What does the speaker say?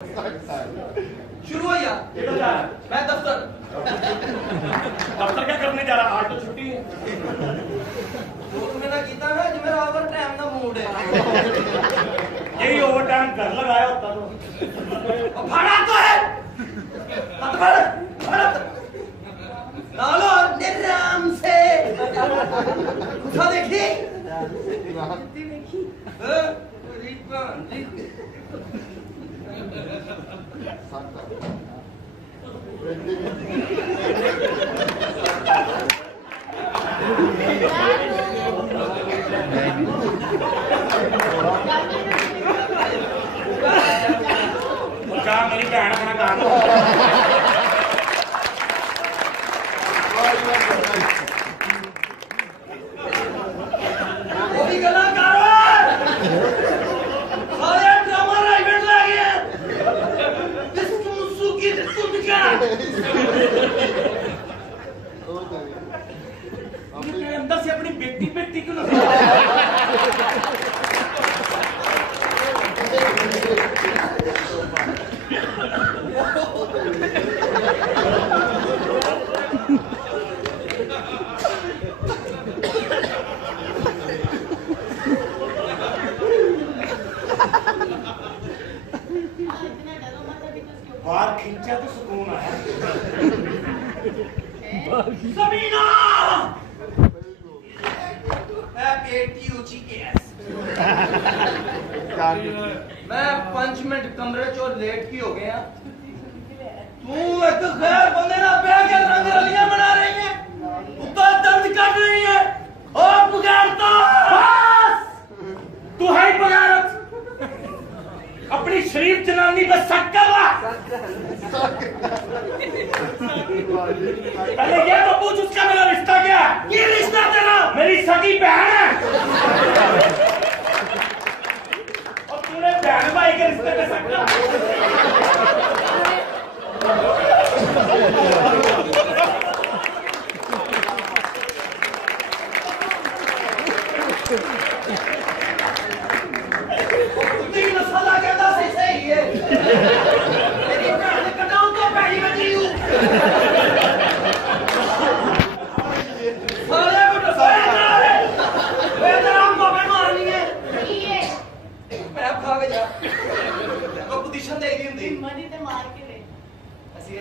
शुरू हो या मैं दफ्तर दफ्तर क्या करने जा रहा? आज तो छुट्टी है। जो तुम्हें ना कीता ना जो मेरा ओवर टाइम का मूड है यही ओवर टाइम कर लगाया होता तो भाड़ा तो है मत भाड़ा डालो निराम से उठा देखी क्या मेरी भैन अपना काम वो भी कलाकार सारे ड्रामा राइटर ला गया इसको मुसुकी तुमका अंदर से अपनी बेटी बेटी क्यों बाहर खींचा तो सुकून आया। ज़मीना मैं पेटी ऊंची केस मैं 5 मिनट कमरे चो लेट की हो गया तू एक गैर बंदे ना पे के रंग रलियां बना रही है ऊपर दर्द कर रही है और पुकारता बस तू है ही बगारत अपनी शरीफ जनानी पे शक कर रहा। पहले ये तो पूछ उसका मेरा रिश्ता क्या है? ये रिश्ता तेरा मेरी सगी बहन है और तूने बहन भाई के रिश्ते पे शक कर